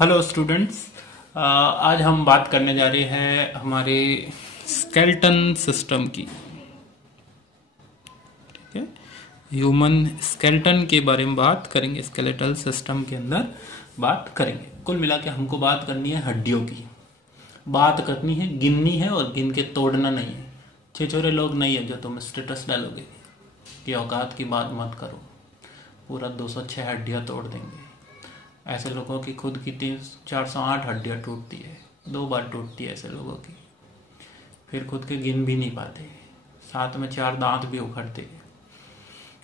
Hello students. आज हम बात करने जा रहे हैं हमारे स्केलेटन सिस्टम की। ठीक है, ह्यूमन स्केलेटन के बारे में बात करेंगे। स्केलेटल सिस्टम के अंदर बात करेंगे। कुल मिला के हमको बात करनी है हड्डियों की, बात करनी है, गिननी है और गिन के तोड़ना नहीं है। छिछोरे लोग नहीं है जो तुम स्टेटस डालोगे कि औकात की बात मत करो, पूरा 206 हड्डियां तोड़ देंगे। ऐसे लोगों की खुद की 408 हड्डियां टूटती है, 2 बार टूटती है ऐसे लोगों की। फिर खुद के गिन भी नहीं पाते, साथ में 4 दांत भी उखड़ते,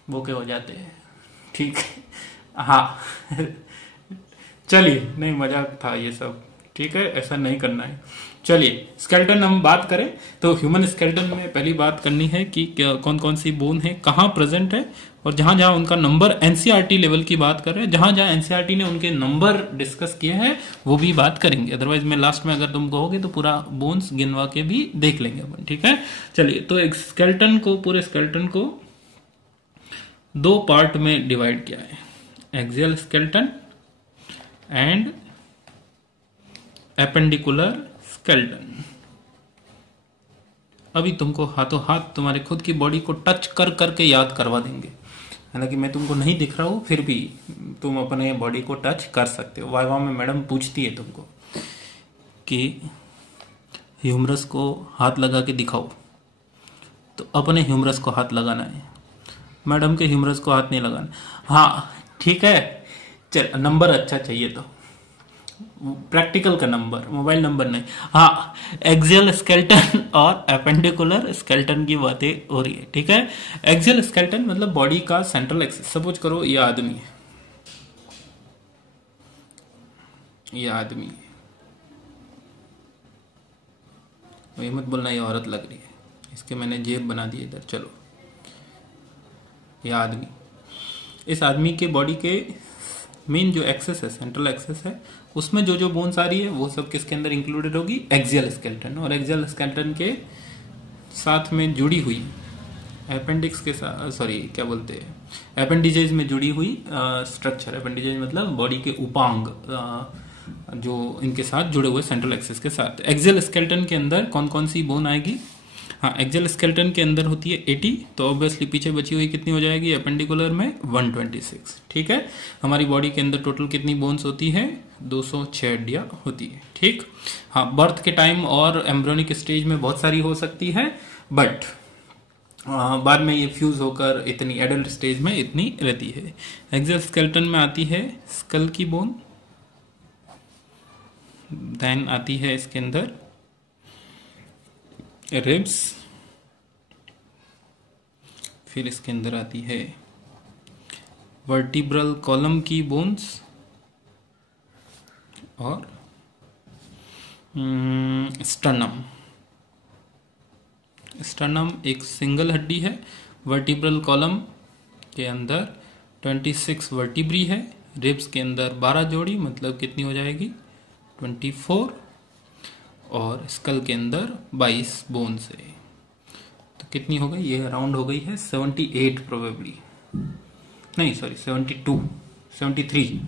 बोके हो जाते हैं। ठीक है, हाँ चलिए, नहीं मजाक था ये सब, ठीक है, ऐसा नहीं करना है। चलिए स्केलेटन हम बात करें तो ह्यूमन स्केलेटन में पहली बात करनी है कि कौन कौन सी बोन है, कहाँ प्रेजेंट है, और जहां जहां उनका नंबर एनसीईआरटी लेवल की बात कर रहे हैं, जहां जहां एनसीईआरटी ने उनके नंबर डिस्कस किए हैं वो भी बात करेंगे। अदरवाइज मैं लास्ट में अगर तुम कहोगे तो पूरा बोन्स गिनवा के भी देख लेंगे अपन। ठीक है, चलिए तो एक स्केलेटन को, पूरे स्केलेटन को 2 पार्ट में डिवाइड किया है, axial skeleton and appendicular skeleton. अभी तुमको हाथों हाथ तुम्हारे खुद की बॉडी को टच कर करके याद करवा देंगे। हालांकि मैं तुमको नहीं दिख रहा हूं, फिर भी तुम अपने बॉडी को टच कर सकते हो। वाइवा में मैडम पूछती है तुमको कि ह्यूमरस को हाथ लगा के दिखाओ, तो अपने ह्यूमरस को हाथ लगाना है, मैडम के ह्यूमरस को हाथ नहीं लगाना। हाँ ठीक है, चल नंबर अच्छा चाहिए तो प्रैक्टिकल का नंबर, मोबाइल नंबर नहीं। हाँ, एक्सियल स्केलेटन और एपेंडिकुलर स्केलेटन की बातें हो रही है। ठीक है, एक्सियल स्केलेटन मतलब बॉडी का सेंट्रल एक्सिस। सपोज करो ये आदमी है, ये आदमी है, ये मत बोलना ये औरत लग रही है, इसके मैंने जेब बना दी इधर। चलो ये आदमी, इस आदमी के बॉडी के मेन जो एक्सेस है, सेंट्रल एक्सेस है, उसमें जो जो बोन्स आ रही है वो सब किसके अंदर इंक्लूडेड होगी, एक्सियल स्केलेटन। और एक्सियल स्केलेटन के साथ में जुड़ी हुई अपेंडिक्स के साथ, सॉरी क्या बोलते हैं, अपेंडिजेज में जुड़ी हुई स्ट्रक्चर। अपेंडिजेज मतलब बॉडी के उपांग जो इनके साथ जुड़े हुए सेंट्रल एक्सेस के साथ। एक्सियल स्केलेटन के अंदर कौन कौन सी बोन आएगी? हाँ, एक्सियल स्केलेटन के अंदर होती है 80, तो ऑब्वियसली पीछे बची हुई कितनी हो जाएगी एपेंडिकुलर में 126। ठीक है, हमारी बॉडी के अंदर टोटल कितनी बोन्स होती है? 206 हड्डियां होती है। ठीक, हाँ, बर्थ के टाइम और एम्ब्रियोनिक स्टेज में बहुत सारी हो सकती है, बट बाद में ये फ्यूज होकर इतनी एडल्ट स्टेज में इतनी रहती है। एक्सियल स्केलेटन में आती है स्कल की बोन, देन आती है इसके अंदर रिब्स, फिर इसके अंदर आती है वर्टिब्रल कॉलम की बोन्स और स्टर्नम। स्टर्नम एक सिंगल हड्डी है। वर्टिब्रल कॉलम के अंदर 26 वर्टिब्री है, रिब्स के अंदर 12 जोड़ी, मतलब कितनी हो जाएगी 24, और स्कल के अंदर 22 बोन्स है। तो कितनी हो गई ये? अराउंड हो गई है 78 प्रोबेबली, नहीं सॉरी 72, 73।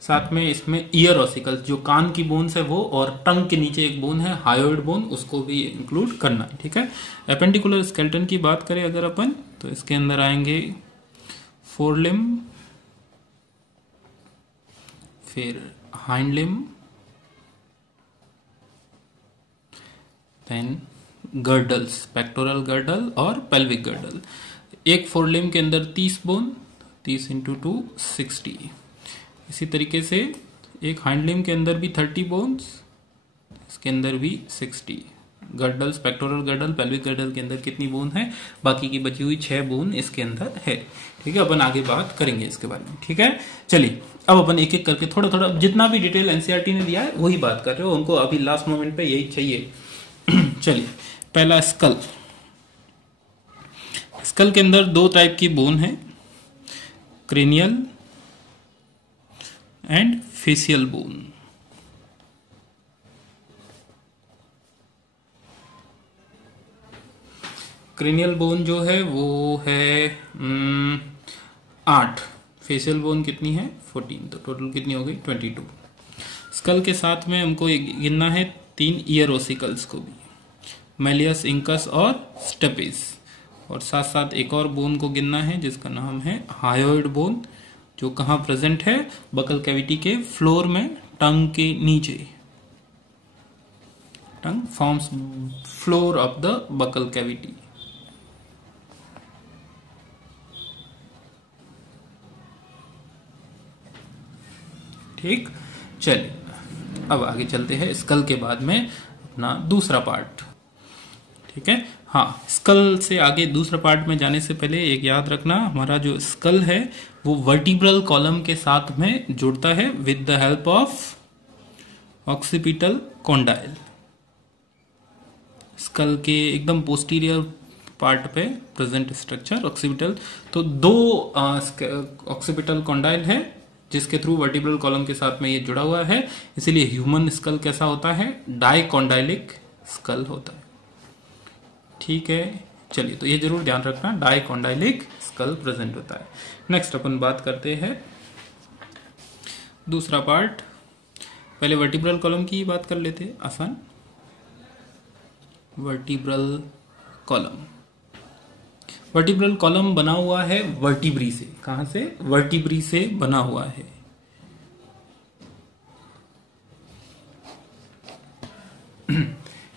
साथ में इसमें ईयर ऑसिकल्स, जो कान की बोन्स है वो, और टंग के नीचे एक बोन है हायोइड बोन, उसको भी इंक्लूड करना है। ठीक है, एपेंडिकुलर स्केलेटन की बात करें अगर अपन, तो इसके अंदर आएंगे फोरलिम, फिर हाइंड लिम, देन गर्डल्स, पेक्टोरल गर्डल और पेल्विक गर्डल। एक फोरलिम के अंदर 30 बोन, 30 इंटू 2 60। इसी तरीके से एक हाइंडलिम के अंदर भी 30 बोन्स, इसके अंदर भी 60। Girdles, pectoral girdle, pelvic girdle के अंदर कितनी बोन है? बाकी की बची हुई 6 बोन इसके अंदर है। ठीक है, अपन आगे बात करेंगे इसके बारे में। ठीक है, चलिए अब अपन एक एक करके थोड़ा थोड़ा, जितना भी डिटेल एनसीईआरटी ने दिया है वही बात कर रहे हो, उनको अभी लास्ट मोमेंट पे यही चाहिए। चलिए, पहला स्कल। स्कल के अंदर 2 टाइप की बोन है, cranial and facial bone. Cranial bone जो है वो है 8, फेशियल बोन कितनी है 14, तो टोटल कितनी हो गई 22। स्कल के साथ में हमको गिनना है 3 ईयर ओसिकल्स को भी, मेलियस, इंकस और स्टेपिस, और साथ साथ एक और बोन को गिनना है जिसका नाम है हायोइड बोन, जो कहाँ प्रेजेंट है, बकल कैविटी के फ्लोर में, टंग के नीचे। Tongue forms floor of the buccal cavity. ठीक, चलिए अब आगे चलते हैं स्कल के बाद में अपना दूसरा पार्ट। ठीक है, हाँ, स्कल से आगे दूसरा पार्ट में जाने से पहले एक याद रखना, हमारा जो स्कल है वो वर्टिब्रल कॉलम के साथ में जुड़ता है with the help of occipital condyle. Skull के एकदम पोस्टीरियर पार्ट पे प्रेजेंट स्ट्रक्चर ऑक्सीपिटल, तो 2 ऑक्सीपिटल कॉन्डाइल है जिसके थ्रू वर्टिब्रल कॉलम के साथ में ये जुड़ा हुआ है, इसीलिए ह्यूमन स्कल कैसा होता है, डाइकॉन्डाइलिक स्कल होता है। ठीक है, चलिए, तो ये जरूर ध्यान रखना, डाइकॉन्डाइलिक स्कल प्रेजेंट होता है। नेक्स्ट अपन बात करते हैं दूसरा पार्ट। पहले वर्टिब्रल कॉलम की बात कर लेते हैं, आसान। वर्टिब्रल कॉलम, वर्टिब्रल कॉलम बना हुआ है वर्टिब्री से। कहां से? वर्टिब्री से बना हुआ है।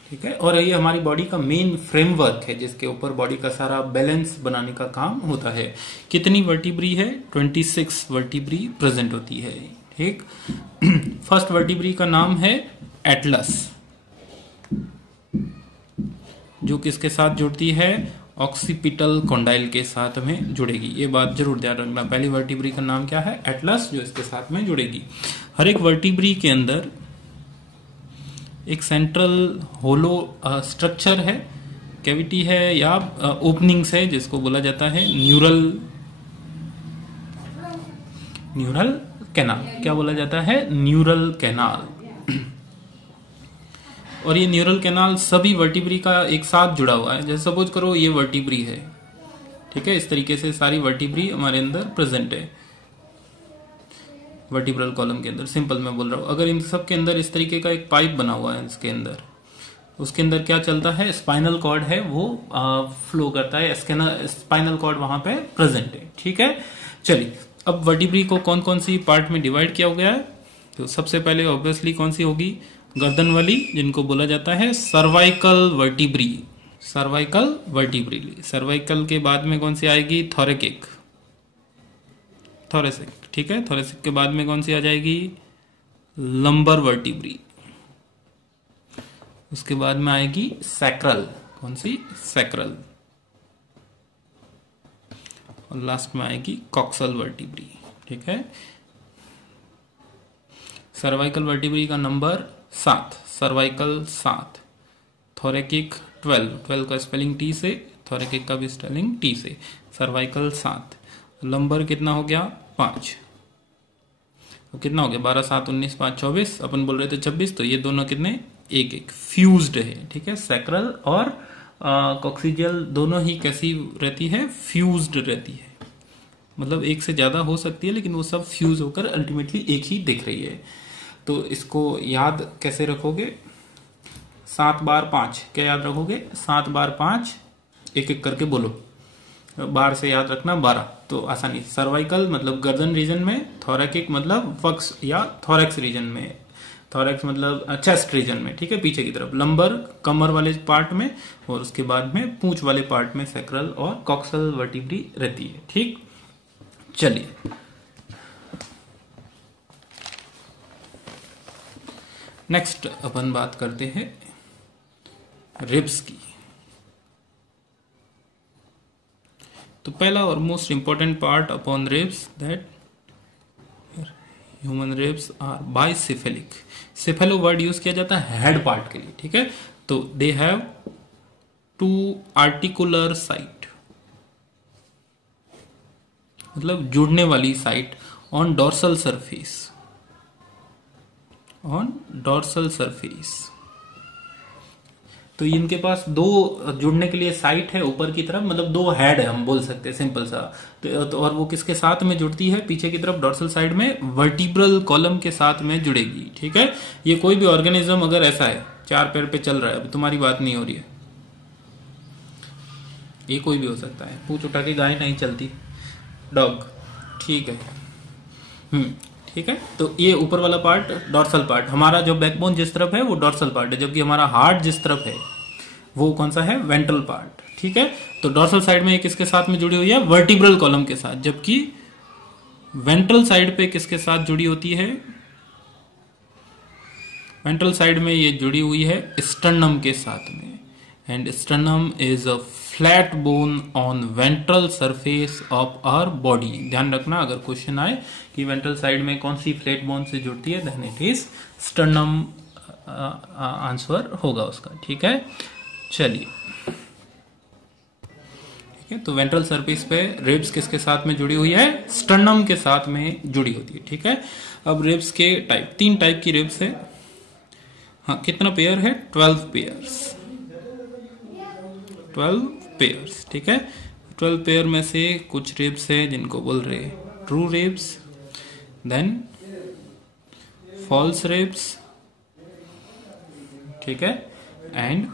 ठीक है, और ये हमारी बॉडी का मेन फ्रेमवर्क है जिसके ऊपर बॉडी का सारा बैलेंस बनाने का काम होता है। कितनी वर्टिब्री है? 26 वर्टिब्री प्रेजेंट होती है। ठीक, फर्स्ट वर्टिब्री का नाम है एटलस, जो किसके साथ जुड़ती है? ऑक्सीपिटल कॉन्डाइल के साथ में जुड़ेगी। ये बात जरूर ध्यान रखना, पहली वर्टिब्री का नाम क्या है? एटलस, जो इसके साथ में जुड़ेगी। हर एक वर्टिब्री के अंदर एक सेंट्रल होलो स्ट्रक्चर है, कैविटी है या ओपनिंग्स है, जिसको बोला जाता है न्यूरल कैनाल। क्या बोला जाता है? Neural canal. और ये न्यूरल कैनाल सभी वर्टिब्री का एक साथ जुड़ा हुआ है। जैसे सपोज करो ये वर्टिब्री है, ठीक है, इस तरीके से सारी वर्टिब्री हमारे अंदर प्रेजेंट है वर्टिब्रल कॉलम के अंदर। सिंपल मैं बोल रहा हूं, अगर इन सब के अंदर इस तरीके का एक पाइप बना हुआ है इसके अंदर, उसके अंदर क्या चलता है? स्पाइनल कॉर्ड है, वो फ्लो करता है, स्पाइनल कॉर्ड वहां पे प्रेजेंट है। ठीक है, चलिए, अब वर्टिब्री को कौन कौन सी पार्ट में डिवाइड किया गया है? तो सबसे पहले ऑब्वियसली कौन सी होगी? गर्दन वाली, जिनको बोला जाता है सर्वाइकल वर्टिब्री। सर्वाइकल के बाद में कौन सी आएगी? थोरेसिक। ठीक है, थोरेसिक के बाद में कौन सी आ जाएगी? Lumbar vertebrae. उसके बाद में आएगी सैक्रल। कौन सी? सैक्रल। और लास्ट में आएगी कॉक्सल वर्टिब्री। ठीक है, सर्वाइकल वर्टिब्री का नंबर 7, सर्वाइकल 7, थोरेकिक 12 का स्पेलिंग टी से, थोरेकिक का भी स्पेलिंग टी से, सर्वाइकल 7। लंबर कितना हो गया? 5। तो कितना हो गया? 12 7 19 5 24, अपन बोल रहे थे 26, तो ये दोनों कितने? एक एक फ्यूज्ड है। ठीक है, सैक्रल और कॉक्सिजियल दोनों ही कैसी रहती है? फ्यूज्ड रहती है, मतलब एक से ज्यादा हो सकती है लेकिन वो सब फ्यूज होकर अल्टीमेटली एक ही दिख रही है। तो इसको याद कैसे रखोगे? 7 बार 5, क्या याद रखोगे? 7 बार 5, एक एक करके बोलो, बार से याद रखना 12, तो आसानी। सर्वाइकल मतलब गर्दन रीजन में, थोरैकिक मतलब वक्स या थोरैक्स रीजन में, थोरैक्स मतलब चेस्ट रीजन में, ठीक है, पीछे की तरफ। लंबर कमर वाले पार्ट में, और उसके बाद में पूंछ वाले पार्ट में सैक्रल और कॉक्सल वर्टिब्री रहती है। ठीक, चलिए नेक्स्ट अपन बात करते हैं रिब्स की। तो पहला और most important part upon ribs that human ribs are bicephalic. Cephalo word use किया जाता है हेड पार्ट के लिए। ठीक है, तो दे हैव 2 आर्टिकुलर साइट, मतलब जुड़ने वाली साइट ऑन डोर्सल सरफेस, तो इनके पास दो जुड़ने के लिए साइट है ऊपर की तरफ, मतलब दो हेड है हम बोल सकते हैं सिंपल सा। तो और वो किसके साथ में जुड़ती है, पीछे की तरफ डोर्सल साइड में वर्टिब्रल कॉलम के साथ में जुड़ेगी। ठीक है, ये कोई भी ऑर्गेनिज्म अगर ऐसा है 4 पैर पे चल रहा है, अभी तुम्हारी बात नहीं हो रही है, ये कोई भी हो सकता है, पूंछ उठा के गाय नहीं चलती, डॉग, ठीक है। ठीक है, तो ये ऊपर वाला पार्ट डॉर्सल पार्ट, हमारा जो बैकबोन जिस तरफ है वो डॉर्सल पार्ट है, जबकि हमारा हार्ट जिस तरफ है वो कौन सा है, वेंट्रल पार्ट। ठीक है, तो डॉर्सल साइड में किसके साथ में जुड़ी हुई है, वर्टिब्रल कॉलम के साथ, जबकि वेंट्रल साइड पे किसके साथ जुड़ी होती है, वेंट्रल साइड में ये जुड़ी हुई है स्टर्नम के साथ में। And sternum is a flat bone on ventral surface of our body. ध्यान रखना, अगर क्वेश्चन आए कि वेंट्रल साइड में कौन सी फ्लैट बोन से जुड़ती है, then it is sternum, answer होगा उसका। ठीक है, चलिए, ठीक है, तो वेंट्रल सरफेस पे रिब्स किसके साथ में जुड़ी हुई है, स्टर्नम के साथ में जुड़ी होती है। ठीक है, अब रिब्स के टाइप, 3 टाइप की रिब्स है। हाँ, कितना पेयर है, 12 पेयर्स, 12 पेयर्स। ठीक है, 12 पेयर में से कुछ रिब्स है जिनको बोल रहे हैं true ribs, then false ribs, ठीक है, एंड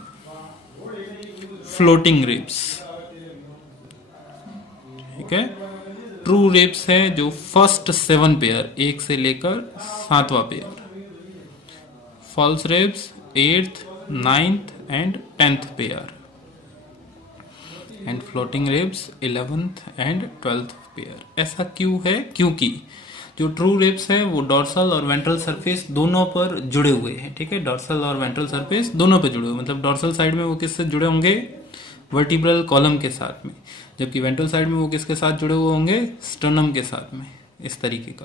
फ्लोटिंग रिब्स। ठीक है, ट्रू रिब्स है जो फर्स्ट 7 पेयर, 1 से लेकर 7वां pair, false ribs 8th, 9th and 10th pair, and floating ribs 11th and 12th pair. ऐसा क्यों है, क्योंकि जो ट्रू रिब्स है वो डॉर्सल और वेंट्रल सरफेस दोनों पर जुड़े हुए हैं। ठीक है, डॉर्सल और वेंट्रल सरफेस दोनों पर जुड़े हुए, मतलब डॉर्सल साइड में वो किससे जुड़े होंगे, वर्टिब्रल कॉलम के साथ में, जबकि वेंट्रल साइड में वो किसके साथ जुड़े हुए होंगे, स्टर्नम के साथ में, इस तरीके का।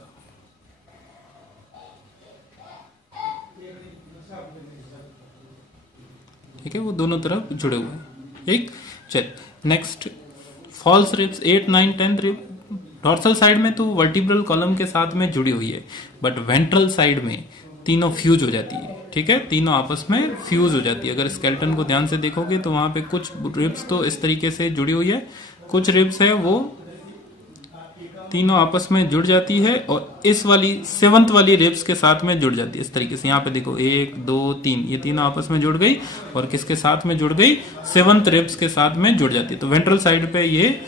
ठीक है, वो दोनों तरफ जुड़े हुए हैं। ठीक, चल next, false ribs 8, 9, 10 rib dorsal side में तो वर्टिब्रल कॉलम के साथ में जुड़ी हुई है, बट वेंट्रल साइड में तीनों फ्यूज हो जाती है। ठीक है, तीनों आपस में फ्यूज हो जाती है। अगर स्केलेटन को ध्यान से देखोगे तो वहां पे कुछ रिब्स तो इस तरीके से जुड़ी हुई है, कुछ रिब्स है वो तीनों आपस में जुड़ जाती है और इस वाली 7th वाली रिब्स के साथ में जुड़ जाती है इस तरीके से। यहाँ पे देखो 1, 2, 3, ये तीनों आपस में जुड़ गई और किसके साथ में जुड़ गई, 7th रिब्स के साथ में जुड़ जाती है। तो वेंट्रल साइड पे ये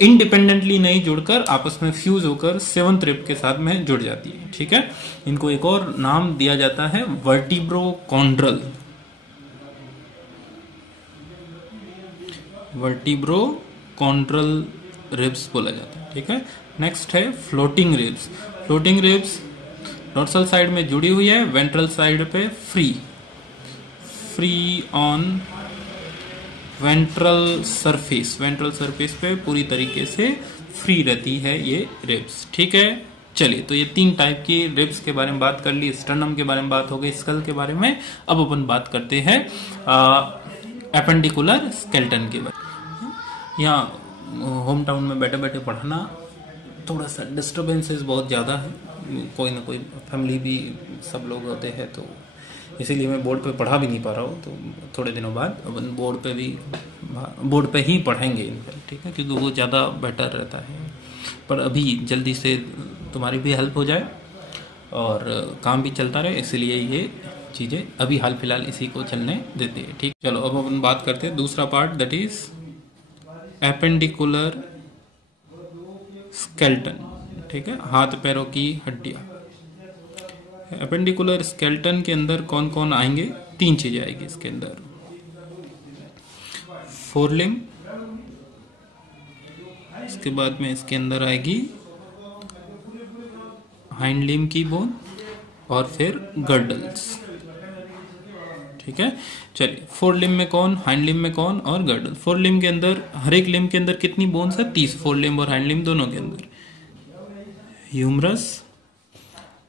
इंडिपेंडेंटली नहीं जुड़कर आपस में फ्यूज होकर 7th रिब के साथ में जुड़ जाती है। ठीक है, इनको एक और नाम दिया जाता है वर्टिब्रोकॉन्ड्रल, वर्टिब्रोकॉन्ड्रल रिब्स बोला जाता है। ठीक है, नेक्स्ट है floating ribs. Floating ribs dorsal side में जुड़ी हुई है, वेंट्रल साइड पे free on ventral surface, ventral surface पे पूरी तरीके से फ्री रहती है ये रिब्स। ठीक है, चलिए, तो ये 3 टाइप की रिब्स के बारे में बात कर ली, स्टर्नम के बारे में बात हो गई, स्कल के बारे में। अब अपन बात करते हैं एपेंडिकुलर स्केलेटन के बारे में। यहाँ होम टाउन में बैठे बैठे पढ़ना थोड़ा सा डिस्टर्बेंसेस बहुत ज़्यादा है, कोई ना कोई फैमिली भी सब लोग होते हैं, तो इसीलिए मैं बोर्ड पे पढ़ा भी नहीं पा रहा हूँ। तो थोड़े दिनों बाद अपन बोर्ड पे ही पढ़ेंगे इनका। ठीक है, क्योंकि वो ज़्यादा बेटर रहता है। पर अभी जल्दी से तुम्हारी भी हेल्प हो जाए और काम भी चलता रहे, इसलिए ये चीज़ें अभी हाल फिलहाल इसी को चलने देते हैं। ठीक, चलो अब अपन बात करते हैं दूसरा part, that is appendicular skeleton. ठीक है, हाथ पैरों की हड्डियां। एपेंडिकुलर स्केलेटन के अंदर कौन कौन आएंगे, 3 चीजें आएगी इसके अंदर, फोरलिम, इसके बाद में इसके अंदर आएगी हाइंड लिम्ब की बोन और फिर गर्डल्स। ठीक है, चलिए, फोर लिम्ब में कौन, हाइंड लिम्ब में कौन और गर्डल। फोर लिम्ब के अंदर, हर एक लिम्ब के अंदर कितनी बोन्स है, 30, फोर लिम्ब और हाइंड लिम्ब दोनों के अंदर। Humerus,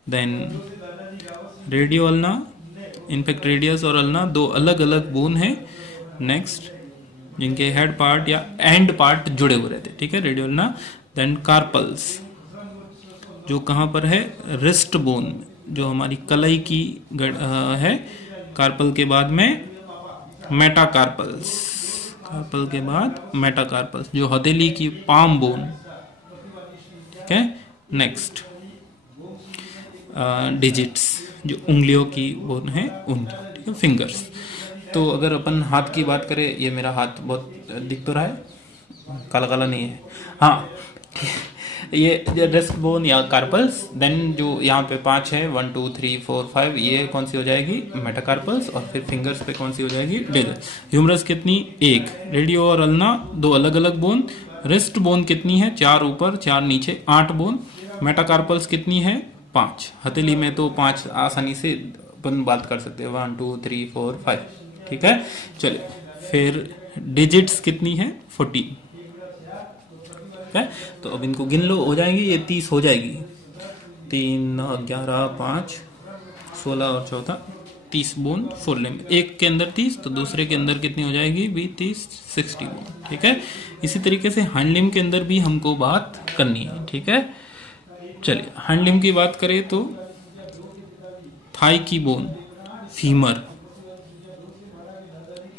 then radio ulna, in fact radius और अल्ना 2 अलग अलग बोन है। नेक्स्ट, जिनके हेड पार्ट या एंड पार्ट जुड़े हुए रहते हैं। ठीक है, रेडियो अल्ना, देन कार्पल्स, जो कहाँ पर है, रिस्ट बोन, जो हमारी कलाई की है। कार्पल के बाद में मेटाकार्पल्स, कार्पल के बाद मेटाकार्पल्स जो हथेली की पाम बोन, ठीक है। नेक्स्ट डिजिट्स जो उंगलियों की बोन है उनकी, ठीक है, फिंगर्स। तो अगर अपन हाथ की बात करें, ये मेरा हाथ बहुत दिख तो रहा है, काला काला नहीं है, हाँ ये रेस्ट बोन या कार्पल्स। देन जो यहाँ पे 5 है 1 2 3 4 5, ये कौन सी हो जाएगी, मेटाकार्पल्स। और फिर फिंगर्स पे कौन सी हो जाएगी, डिजिट्स। ह्यूमरस कितनी, 1। रेडियो और अल्ना 2 अलग अलग बोन। रेस्ट बोन कितनी है, 4 ऊपर 4 नीचे, 8 बोन। मेटाकार्पल्स कितनी है, 5। हथेली में तो 5 आसानी से अपन बात कर सकते हैं, 1 2 3 4 5, ठीक है। चलिए फिर डिजिट्स कितनी है, 14, है। तो अब इनको गिन लो, हो जाएंगी ये 30 हो जाएगी। 3 11 5 16 और 14 30 बोन फोर लिम्ब। एक के अंदर 30 तो दूसरे के अंदर कितनी हो जाएगी भी 30, 60 बोन, ठीक है। इसी तरीके से हैंड लिम्ब के अंदर भी हमको बात करनी है, ठीक है। चलिए हैंड लिम्ब की बात करें तो थाई की बोन, फीमर,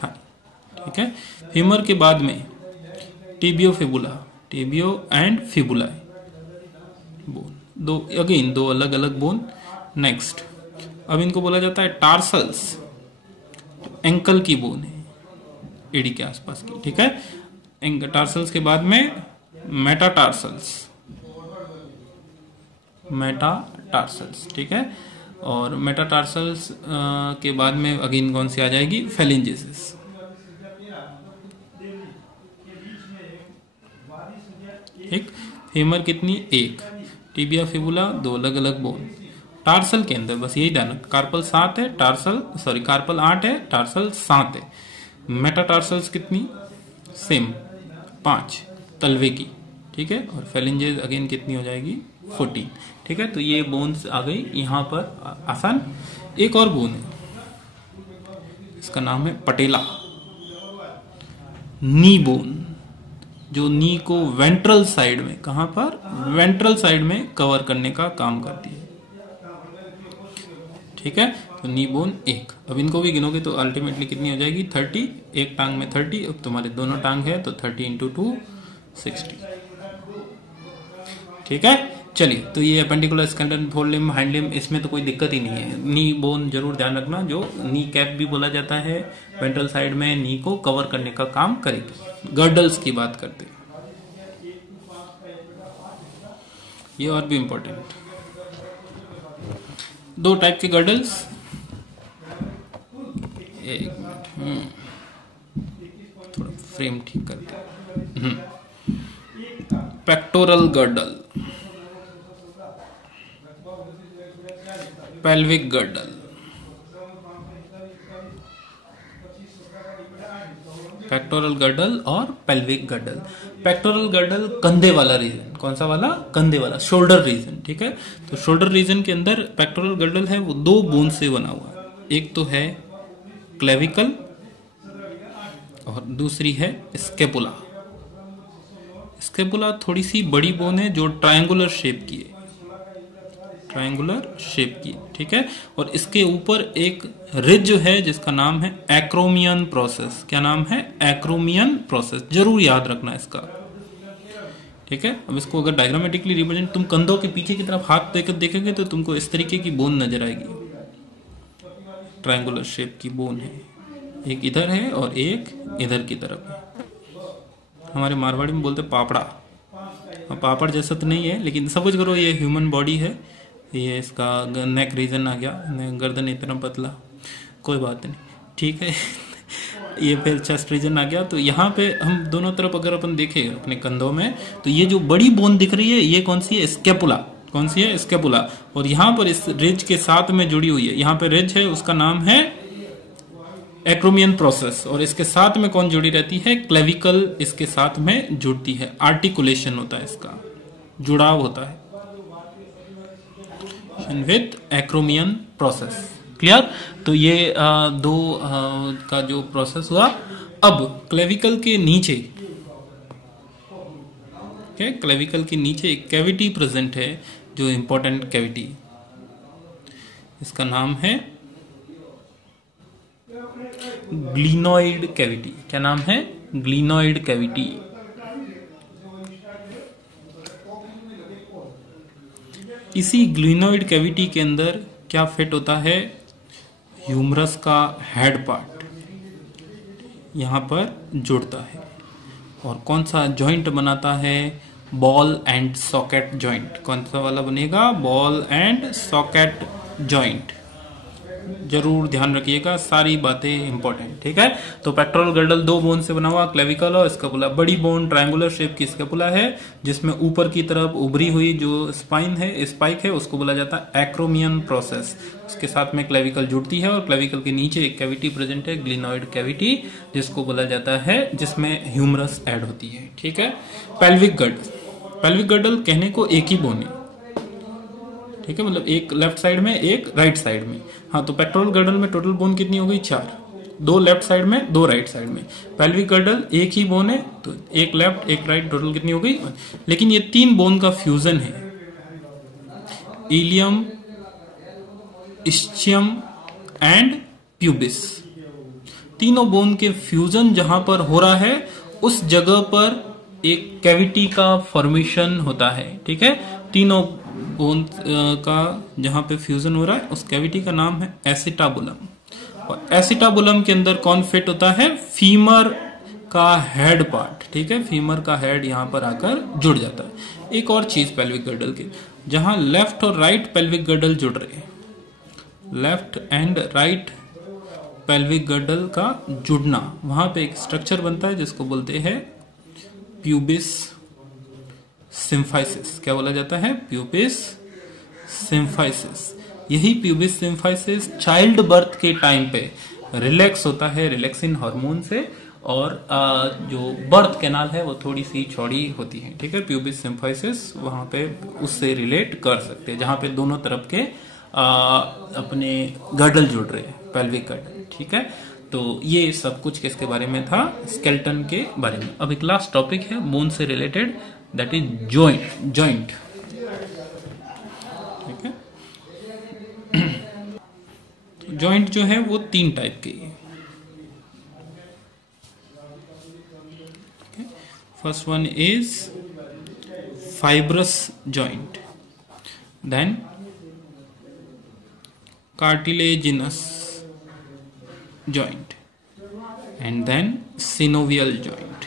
थाई, ठीक है। फीमर के बाद में टिबियो फिबुला, टिबियो एंड फिबुला बोन, दो अलग अलग बोन। नेक्स्ट अब इनको बोला जाता है टार्सल्स, एंकल की बोन है एडी के आसपास की, ठीक है। टार्सल्स के बाद में मेटाटार्सल्स, मेटाटार्सल्स, ठीक है। और मेटाटार्सल्स के बाद में अगेन कौन सी आ जाएगी, फेलिंजेसिस, ठीक। फीमर कितनी, 1। टिबिया फिबुला 2 अलग अलग बोन। टार्सल के अंदर बस यही ध्यान, कार्पल 7 है, कार्पल 8 है, टार्सल 7 है। मेटाटार्सल्स कितनी, सेम 5 तलवे की, ठीक है। और फेलिंजेस अगेन कितनी हो जाएगी, 14, ठीक है। तो ये बोन्स आ गई यहाँ पर आसान। एक और बोन है, इसका नाम है पटेला, नी बोन, जो नी को वेंट्रल साइड में, कहां पर, वेंट्रल साइड में कवर करने का काम करती है, ठीक है। तो नी बोन 1। अब इनको भी गिनोगे तो अल्टीमेटली कितनी हो जाएगी, 30। एक टांग में 30, अब तुम्हारे दोनों टांग है तो 30 × 2 60, ठीक है। चलिए तो ये appendicular skeleton, four limb, hand limb, इसमें तो कोई दिक्कत ही नहीं है। नी बोन जरूर ध्यान रखना, जो नी कैप भी बोला जाता है, वेंट्रल साइड में नी को कवर करने का काम करेगी। गर्डल्स की बात करते हैं, ये और भी इंपॉर्टेंट, 2 टाइप के गर्डल्स, एक मिनट, थोड़ा फ्रेम ठीक करते हैं। Pectoral girdle, pelvic girdle, pectoral girdle और पेल्विक गर्डल। पेक्टोरल गर्डल कंधे वाला रीजन, कौन सा वाला, कंधे वाला, शोल्डर रीजन, ठीक है। तो शोल्डर रीजन के अंदर पेक्टोरल गर्डल है, वो 2 बोन से बना हुआ है। एक तो है क्लेविकल और दूसरी है स्केपुला। स्केपुला थोड़ी सी बड़ी बोन है जो ट्रायंगुलर शेप की है, ट्रायंगुलर शेप की, ठीक है। और इसके ऊपर एक रिज है जिसका नाम है एक्रोमियन प्रोसेस। क्या नाम है, एक्रोमियन प्रोसेस, जरूर याद रखना इसका, ठीक है। अब इसको अगर डायग्रामेटिकली रिप्रेजेंट, तुम कंधों के पीछे की तरफ हाथ देकर देखेंगे तो तुमको इस तरीके की बोन नजर आएगी, ट्रायंगुलर शेप की बोन है, एक इधर है और एक इधर की तरफ है। हमारे मारवाड़ी में बोलते पापड़ा, पापड़ जैसा तो नहीं है, लेकिन समझ करो ये ह्यूमन बॉडी है। ये इसका नेक रीजन आ गया, गर्दन इतना पतला, कोई बात नहीं, ठीक है। ये फिर चेस्ट रीजन आ गया। तो यहाँ पे हम दोनों तरफ अगर अपन देखें अपने कंधों में, तो ये जो बड़ी बोन दिख रही है ये कौन सी है, स्केपुला, कौन सी है, स्केपुला। और यहाँ पर इस रिज के साथ में जुड़ी हुई है, यहाँ पे रिज है उसका नाम है एक्रोमियन प्रोसेस, और इसके साथ में कौन जुड़ी रहती है, क्लेविकल इसके साथ में जुड़ती है, आर्टिकुलेशन होता है, इसका जुड़ाव होता है विथ एक्रोमियन प्रोसेस। क्लियर। तो ये 2 का जो प्रोसेस हुआ। अब क्लेविकल के नीचे, क्लेविकल के नीचे एक कैविटी प्रेजेंट है, जो इंपॉर्टेंट कैविटी, इसका नाम है ग्लिनोइड कैविटी। क्या नाम है? Glenoid cavity. इसी ग्लिनोइड कैविटी के अंदर क्या फिट होता है? ह्यूमरस का हेड पार्ट यहां पर जुड़ता है। और कौन सा जॉइंट बनाता है? Ball and socket joint. कौन सा वाला बनेगा? Ball and socket joint. जरूर ध्यान रखिएगा, सारी बातें इंपॉर्टेंट, ठीक है। तो पेक्टोरल गर्डल दो बोन से बना हुआ, क्लेविकल और स्कैपुला। बड़ी बोन ट्रायंगुलर शेप की स्कैपुला है, जिसमें ऊपर की तरफ उभरी हुई जो स्पाइन है, स्पाइक है, उसको बोला जाता है एक्रोमियन प्रोसेस। उसके साथ में क्लेविकल जुड़ती है और क्लेविकल के नीचे एक कैविटी प्रेजेंट है, ग्लिनोइड कैविटी, जिसको बोला जाता है, जिसमें ह्यूमरस ऐड होती है, ठीक है। Pelvic girdle. पेल्विक गर्डल कहने को एक ही बोन है, ठीक है, मतलब एक लेफ्ट साइड में एक राइट साइड में। हाँ, तो पेक्टोरल गर्डल में टोटल बोन कितनी हो गई? 4। 2 लेफ्ट साइड में, 2 राइट साइड में। पेल्विक गर्डल एक ही बोन है, तो एक लेफ्ट एक राइट, टोटल कितनी हो गई? लेकिन ये 3 बोन का फ्यूजन है, इलियम, इस्चियम एंड प्यूबिस। तीनों बोन के फ्यूजन जहां पर हो रहा है, उस जगह पर एक कैविटी का फॉर्मेशन होता है, ठीक है। तीनों बोन का जहां पे फ्यूजन हो रहा है, उस कैविटी का नाम है एसिटाबुलम। और एसिटाबुलम के अंदर कौन फिट होता है? फीमर का हेड पार्ट, ठीक है। फीमर का हेड यहां पर आकर जुड़ जाता है। एक और चीज पेल्विक गर्डल के, जहां लेफ्ट और राइट पेल्विक गर्डल जुड़ रहे हैं, left and right pelvic girdle का जुड़ना, वहां पे एक स्ट्रक्चर बनता है जिसको बोलते हैं प्यूबिस सिम्फाइसिस। क्या बोला जाता है? Pubis symphysis. यही प्यूबिस सिम्फाइसिस चाइल्ड बर्थ के टाइम पे रिलैक्स होता है रिलैक्सिन हार्मोन से, और जो बर्थ कैनाल है वो थोड़ी सी चौड़ी होती है, ठीक है। प्यूबिस सिम्फाइसिस वहां पे उससे रिलेट कर सकते हैं, जहां पे दोनों तरफ के अपने गर्डल जुड़ रहे हैं, पेल्विक गर्डल, ठीक है। तो ये सब कुछ किसके बारे में था? स्केलेटन के बारे में। अब एक लास्ट टॉपिक है बोन से रिलेटेड, दैट इज जॉइंट, ठीक है। जॉइंट जो है वो 3 टाइप के है। First one is fibrous joint, then cartilaginous joint and then synovial joint.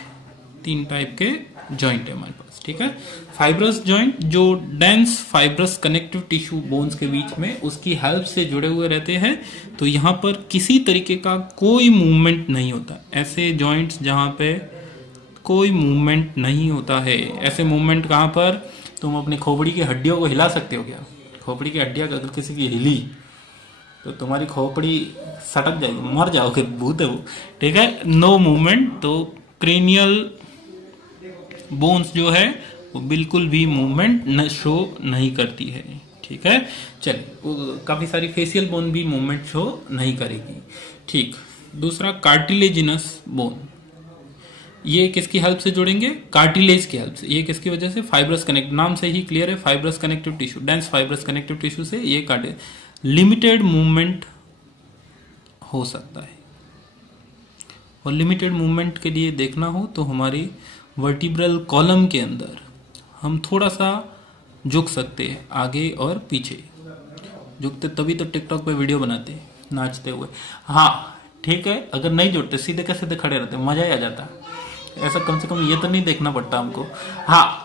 3 type के जॉइंट है हमारे पास, ठीक है। फाइब्रस जॉइंट जो dense fibrous connective tissue bones के बीच में उसकी हेल्प से जुड़े हुए रहते हैं, तो यहां पर किसी तरीके का कोई मूवमेंट नहीं होता। ऐसे जॉइंट्स जहां पे कोई मूवमेंट नहीं होता है, ऐसे मूवमेंट कहां पर? तुम अपनी खोपड़ी की हड्डियों को हिला सकते हो क्या? खोपड़ी की हड्डियां अगर किसी की हिली तो तुम्हारी खोपड़ी सटक जाएगी, मर जाओगे, भूत है वो, ठीक है। No movement. तो क्रेनियल बोन्स जो है वो बिल्कुल भी मूवमेंट शो नहीं करती है, ठीक है। चलिए, काफी सारी फेशियल बोन भी मूवमेंट शो नहीं करेगी, ठीक। दूसरा कार्टिलेजिनस बोन, ये किसकी हेल्प से जुड़ेंगे? कार्टिलेज की हेल्प से। ये किसकी वजह से? फाइब्रस कनेक्ट, नाम से ही क्लियर है, fibrous connective tissue, dense fibrous connective tissue से ये कार्टिलेज। लिमिटेड मूवमेंट हो सकता है, और लिमिटेड मूवमेंट के लिए देखना हो तो हमारी वर्टिब्रल कॉलम के अंदर हम थोड़ा सा झुक सकते हैं, आगे और पीछे झुकते, तभी तो टिकटॉक पे वीडियो बनाते नाचते हुए। हाँ ठीक है, अगर नहीं जुड़ते सीधे के सीधे खड़े रहते मजा ही आ जाता। ऐसा कम से कम ये तो नहीं देखना पड़ता हमको। हाँ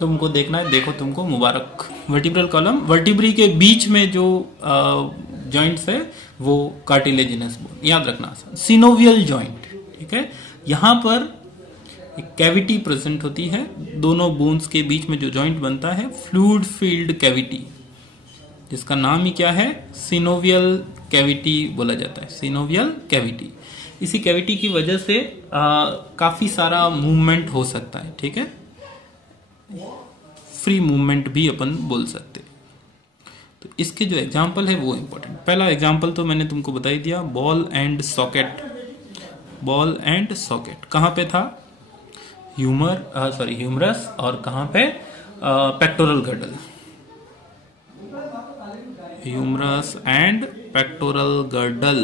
तुमको देखना है, देखो, तुमको मुबारक। वर्टिब्रल कॉलम, वर्टिब्री के बीच में जो जॉइंट्स है वो कार्टिलेजिनस बोन, याद रखना। सिनोवियल जॉइंट, ठीक है, यहां पर एक कैविटी प्रेजेंट होती है, दोनों बोन्स के बीच में जो जॉइंट बनता है फ्लूइड फील्ड कैविटी, जिसका नाम ही क्या है? सिनोवियल कैविटी बोला जाता है, सिनोवियल कैविटी। इसी कैविटी की वजह से काफी सारा मूवमेंट हो सकता है, ठीक है, फ्री मूवमेंट भी अपन बोल सकते हैं। तो इसके जो एग्जाम्पल है वो इंपॉर्टेंट। पहला एग्जाम्पल तो मैंने तुमको बता ही दिया, ball and socket. Ball and socket कहां पे था? ह्यूमरस, और कहां पे? Pectoral girdle. Humerus and pectoral girdle,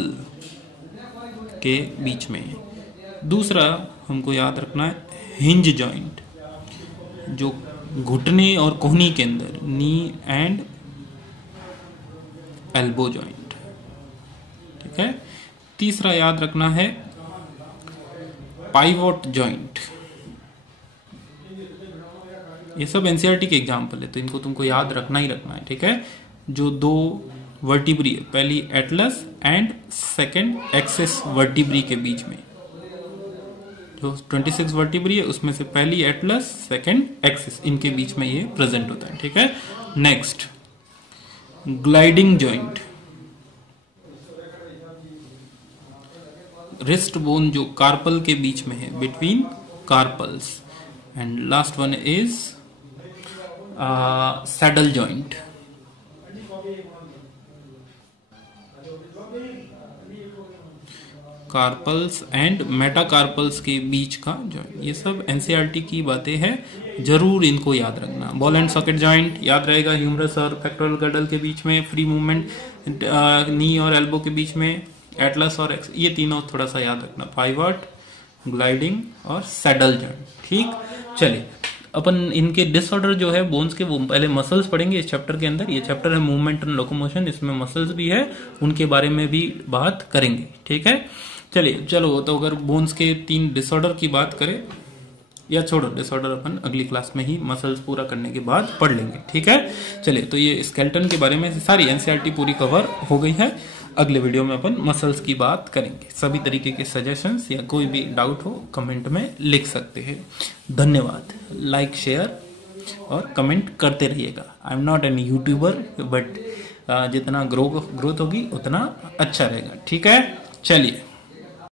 के बीच में है। दूसरा हमको याद रखना है हिंज जॉइंट, जो घुटने और कोहनी के अंदर, नी एंड एल्बो जॉइंट। ठीक है। तीसरा याद रखना है पाइवोट जॉइंट। ये सब एनसीईआरटी के एग्जाम्पल है, तो इनको तुमको याद रखना ही रखना है। ठीक है। जो दो वर्टिब्री है, पहली Atlas and second axis vertebrae के बीच में, जो 26 वर्टिब्री है उसमें से पहली एटलस सेकंड एक्सिस, इनके बीच में ये प्रेजेंट होता है। ठीक है। Next gliding joint, wrist bone जो कार्पल के बीच में है, between carpals. And last one is saddle joint. Carpals and metacarpals के बीच का जॉइंट। ये सब एनसीईआरटी की बातें हैं, जरूर इनको याद रखना। बॉल एंड सॉकेट जॉइंट याद रहेगा, ह्यूमरस और पेक्टोरल गर्डल के बीच में, फ्री मूवमेंट नी और एल्बो के बीच में, एटलस और एक्स, ये तीनों थोड़ा सा याद रखना, पाइवट, ग्लाइडिंग और सैडल जॉइंट। ठीक। चलिए अपन इनके डिसऑर्डर जो है बोन्स के, वो पहले मसल्स पढ़ेंगे इस चैप्टर के अंदर। ये चैप्टर है मूवमेंट एंड लोकोमोशन, इसमें मसल्स भी है, उनके बारे में भी बात करेंगे। ठीक है। चलिए चलो, तो अगर बोन्स के 3 डिसऑर्डर की बात करें, या छोड़ो डिसऑर्डर अपन अगली क्लास में ही मसल्स पूरा करने के बाद पढ़ लेंगे। ठीक है। चलिए, तो ये स्केलेटन के बारे में सारी एनसीईआरटी पूरी कवर हो गई है। अगले वीडियो में अपन मसल्स की बात करेंगे। सभी तरीके के सजेशंस या कोई भी डाउट हो कमेंट में लिख सकते हैं। धन्यवाद। लाइक, शेयर और कमेंट करते रहिएगा। I am not an YouTuber, but जितना ग्रोथ होगी उतना अच्छा रहेगा। ठीक है। चलिए।